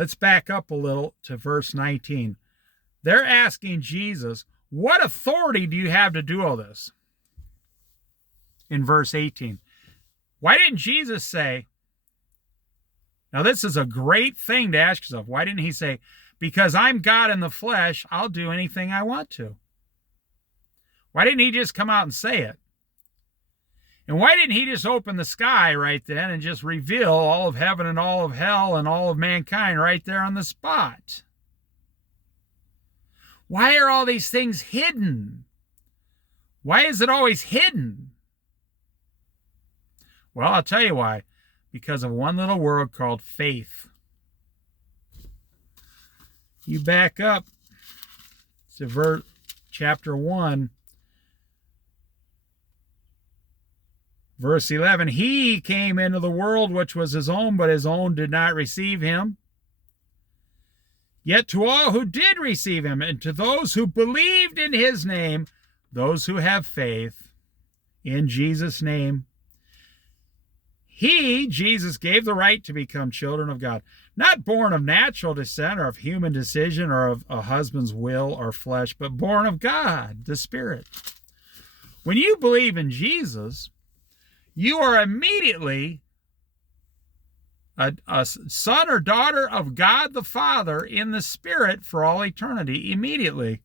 Let's back up a little to verse 19. They're asking Jesus, what authority do you have to do all this? In verse 18. Why didn't Jesus say, now this is a great thing to ask yourself, why didn't he say, because I'm God in the flesh, I'll do anything I want to? Why didn't he just come out and say it? And why didn't he just open the sky right then and just reveal all of heaven and all of hell and all of mankind right there on the spot? Why are all these things hidden? Why is it always hidden? Well, I'll tell you why. Because of one little word called faith. You back up to chapter 1, verse 11. He came into the world which was his own, but his own did not receive him. Yet to all who did receive him, and to those who believed in his name, those who have faith in Jesus' name, Jesus, gave the right to become children of God, not born of natural descent or of human decision or of a husband's will or flesh, but born of God, the Spirit. When you believe in Jesus, you are immediately a son or daughter of God the Father in the Spirit for all eternity, immediately.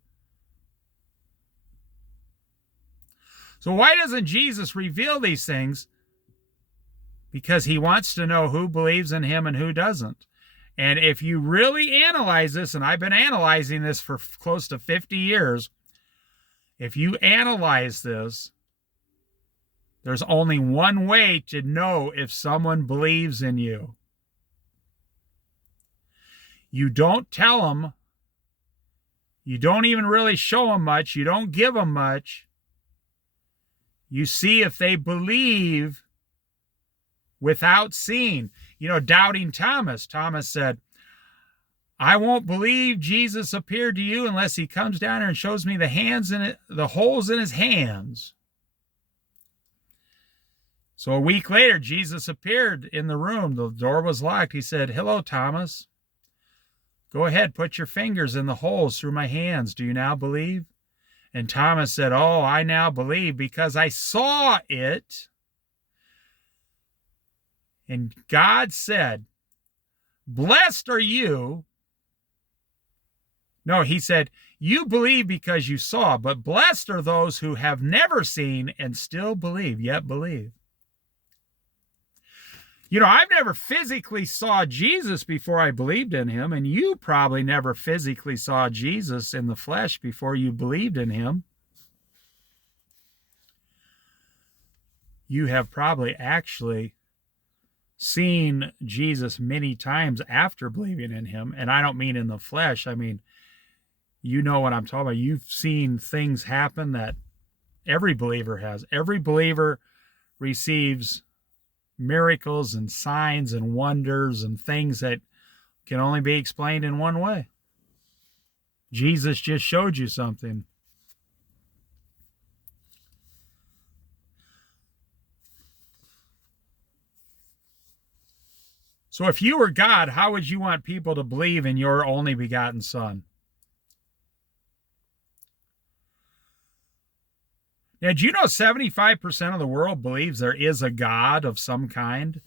So why doesn't Jesus reveal these things? Because he wants to know who believes in him and who doesn't. And if you really analyze this, and I've been analyzing this for close to 50 years, if you analyze this, there's only one way to know if someone believes in you. You don't tell them. You don't even really show them much. You don't give them much. You see if they believe without seeing. You know, doubting Thomas. Thomas said, I won't believe Jesus appeared to you unless he comes down here and shows me the holes in his hands. So a week later, Jesus appeared in the room. The door was locked. He said, hello, Thomas. Go ahead, put your fingers in the holes through my hands. Do you now believe? And Thomas said, oh, I now believe because I saw it. And God said, blessed are you. No, he said, you believe because you saw, but blessed are those who have never seen and still believe, yet believe. You know, I've never physically saw Jesus before I believed in him, and you probably never physically saw Jesus in the flesh before you believed in him. You have probably actually seen Jesus many times after believing in him, and I don't mean in the flesh. I mean, you know what I'm talking about. You've seen things happen that every believer has. Every believer receives miracles and signs and wonders and things that can only be explained in one way. Jesus just showed you something. So if you were God, how would you want people to believe in your only begotten Son? Now, do you know 75% of the world believes there is a God of some kind?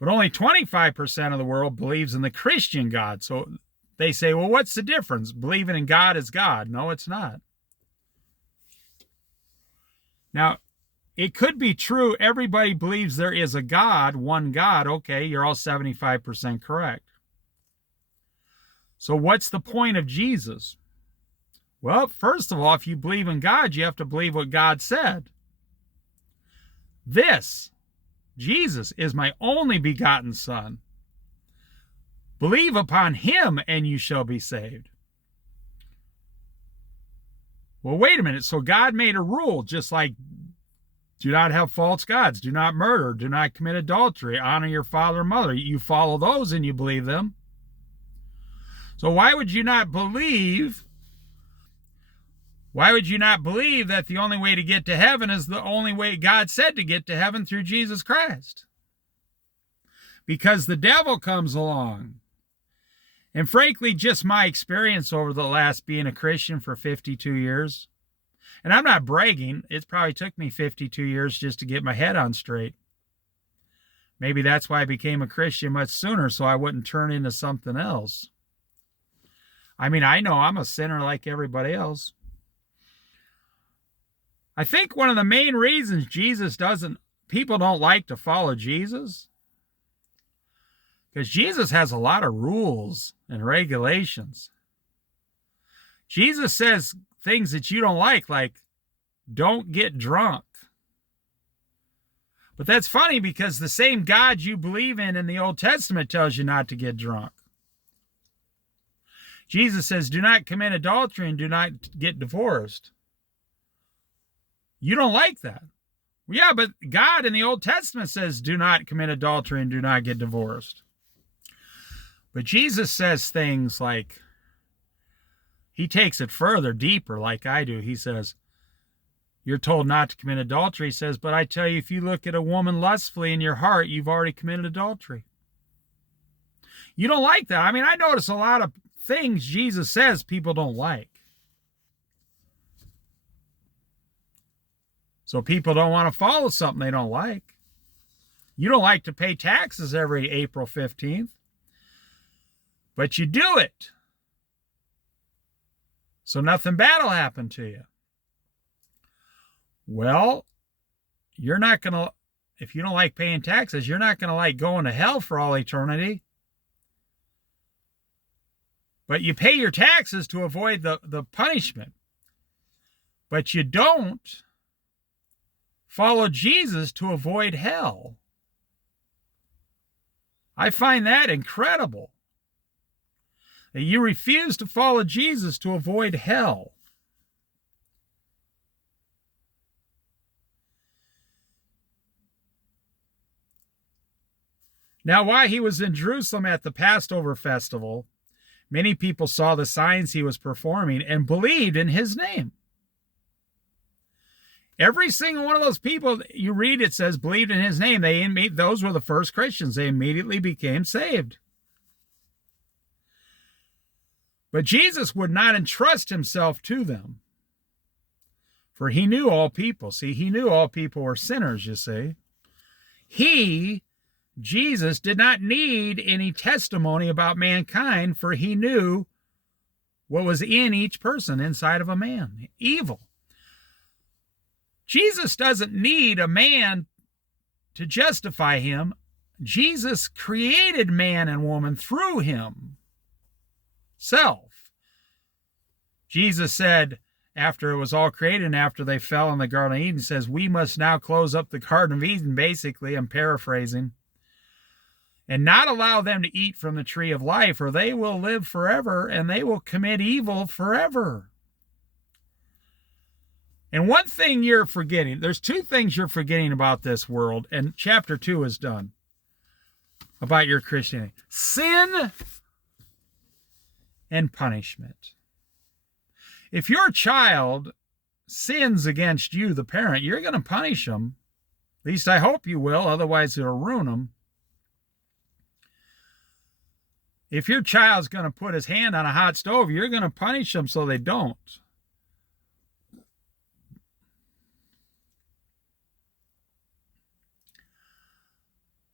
But only 25% of the world believes in the Christian God. So they say, well, what's the difference? Believing in God is God. No, it's not. Now, it could be true everybody believes there is a God, one God. Okay, you're all 75% correct. So what's the point of Jesus? Well, first of all, if you believe in God, you have to believe what God said. This, Jesus, is my only begotten Son. Believe upon him and you shall be saved. Well, wait a minute. So God made a rule, just like do not have false gods, do not murder, do not commit adultery, honor your father and mother. You follow those and you believe them. So why would you not believe? Why would you not believe that the only way to get to heaven is the only way God said to get to heaven, through Jesus Christ? because the devil comes along. And frankly, just my experience over the last being a Christian for 52 years, and I'm not bragging, it probably took me 52 years just to get my head on straight. Maybe that's why I became a Christian much sooner, so I wouldn't turn into something else. I mean, I know I'm a sinner like everybody else. I think one of the main reasons people don't like to follow Jesus, because Jesus has a lot of rules and regulations. Jesus says things that you don't like don't get drunk. But that's funny because the same God you believe in the Old Testament tells you not to get drunk. Jesus says, do not commit adultery and do not get divorced. You don't like that. Yeah, but God in the Old Testament says, do not commit adultery and do not get divorced. But Jesus says things like, he takes it further, deeper, like I do. He says, you're told not to commit adultery. He says, but I tell you, if you look at a woman lustfully in your heart, you've already committed adultery. You don't like that. I mean, I notice a lot of things Jesus says people don't like. So people don't want to follow something they don't like. You don't like to pay taxes every April 15th, but you do it. So nothing bad will happen to you. Well, you're not going to, if you don't like paying taxes, you're not going to like going to hell for all eternity. But you pay your taxes to avoid the punishment. But you don't follow Jesus to avoid hell. I find that incredible. That you refuse to follow Jesus to avoid hell. Now, while he was in Jerusalem at the Passover festival, many people saw the signs he was performing and believed in his name. Every single one of those people you read, it says, believed in his name. Those were the first Christians. They immediately became saved. But Jesus would not entrust himself to them, for he knew all people. See, he knew all people were sinners, you see. Jesus did not need any testimony about mankind, for he knew what was in each person inside of a man, evil. Jesus doesn't need a man to justify him. Jesus created man and woman through himself. Jesus said, after it was all created and after they fell in the Garden of Eden, says, we must now close up the Garden of Eden, basically, I'm paraphrasing, and not allow them to eat from the tree of life, or they will live forever and they will commit evil forever. And one thing you're forgetting, there's two things you're forgetting about this world, and chapter 2 is done about your Christianity. Sin and punishment. If your child sins against you, the parent, you're going to punish them. At least I hope you will, otherwise it'll ruin them. If your child's going to put his hand on a hot stove, you're going to punish them so they don't.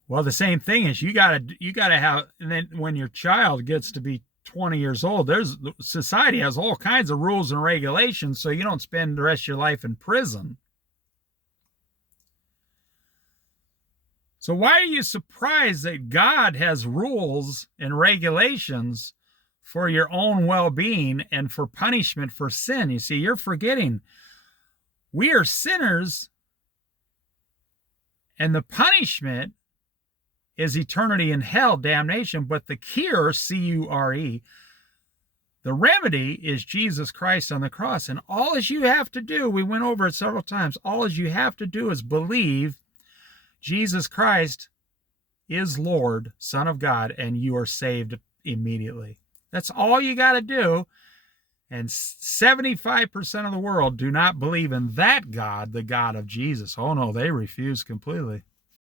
Well, the same thing is you got to have, and then when your child gets to be 20 years old, society has all kinds of rules and regulations so you don't spend the rest of your life in prison. So why are you surprised that God has rules and regulations for your own well-being and for punishment for sin? You see, you're forgetting we are sinners, and the punishment is eternity in hell, damnation, but the cure, C-U-R-E, the remedy is Jesus Christ on the cross. And all as you have to do, we went over it several times, all as you have to do is believe Jesus Christ is Lord, Son of God, and you are saved immediately. That's all you got to do. And 75% of the world do not believe in that God, the God of Jesus. Oh no, they refuse completely.